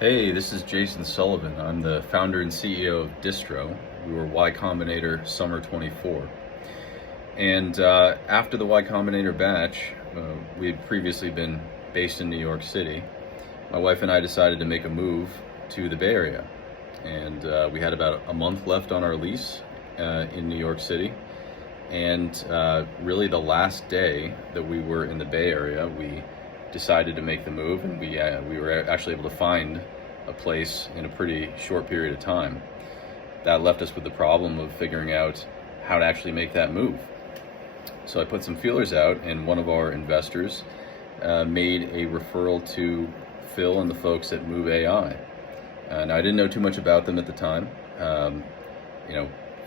Hey, this is Jason Sullivan. I'm the founder and CEO of Distro. We were Y Combinator Summer 24. And after the Y Combinator batch, we had previously been based in New York City. My wife and I decided to make a move to the Bay Area. And we had about a month left on our lease in New York City. And really the last day that we were in the Bay Area, we decided to make the move, and we were actually able to find a place in a pretty short period of time. That left us with the problem of figuring out how to actually make that move. So I put some feelers out, and one of our investors made a referral to Phil and the folks at Move AI. Now I didn't know too much about them at the time.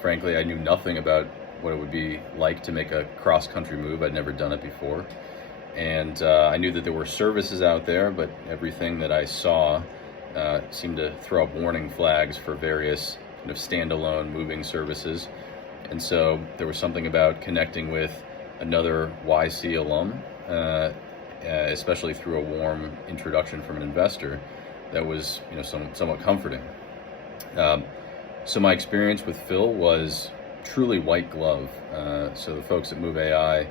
Frankly, I knew nothing about what it would be like to make a cross-country move. I'd never done it before. And I knew that there were services out there, but everything that I saw seemed to throw up warning flags for various kind of standalone moving services. And so there was something about connecting with another YC alum, especially through a warm introduction from an investor, that was somewhat comforting. So my experience with Phil was truly white glove. So the folks at Move AI,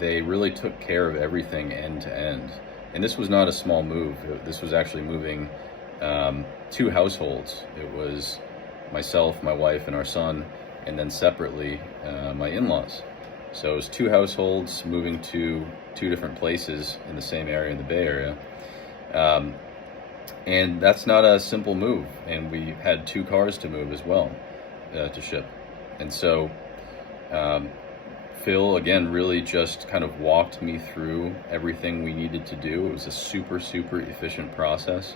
they really took care of everything end to end. And this was not a small move. This was actually moving two households. It was myself, my wife, and our son, and then separately my in-laws. So it was two households moving to two different places in the same area in the Bay Area. And that's not a simple move. And we had two cars to move as well, to ship. And so Phil, again, really just kind of walked me through everything we needed to do. It was a super efficient process.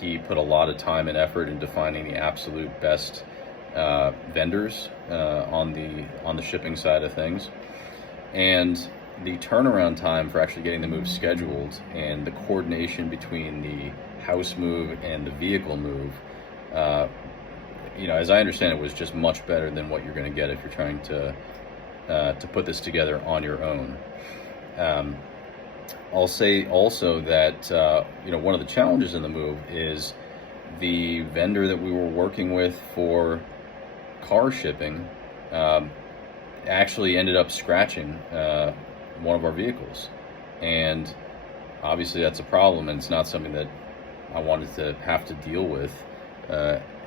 He put a lot of time and effort into finding the absolute best vendors on the shipping side of things. And the turnaround time for actually getting the move scheduled and the coordination between the house move and the vehicle move, as I understand it, was just much better than what you're going to get if you're trying to put this together on your own. I'll say also that one of the challenges in the move is the vendor that we were working with for car shipping actually ended up scratching one of our vehicles, and obviously that's a problem, and it's not something that I wanted to have to deal with,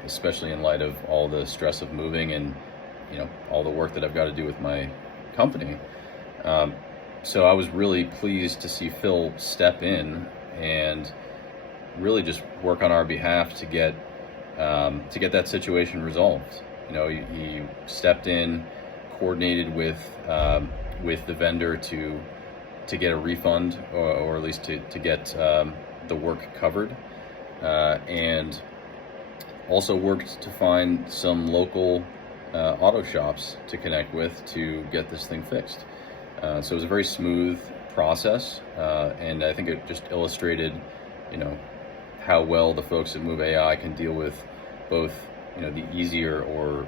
especially in light of all the stress of moving and all the work that I've got to do with my company. So I was really pleased to see Phil step in and really just work on our behalf to get that situation resolved. He stepped in, coordinated with the vendor to get a refund, or at least to get the work covered, and also worked to find some local auto shops to connect with to get this thing fixed. So it was a very smooth process, and I think it just illustrated, how well the folks at Move AI can deal with both, the easier or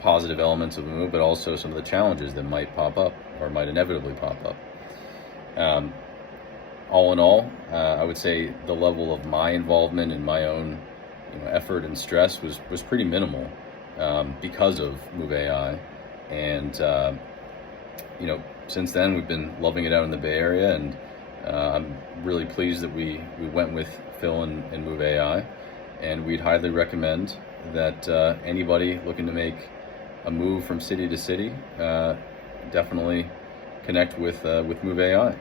positive elements of a move, but also some of the challenges that might pop up or might inevitably pop up. All in all, I would say the level of my involvement and my own effort and stress was pretty minimal. Because of Move AI, and since then we've been loving it out in the Bay Area, and I'm really pleased that we went with Phil and Move AI, and we'd highly recommend that anybody looking to make a move from city to city definitely connect with Move AI.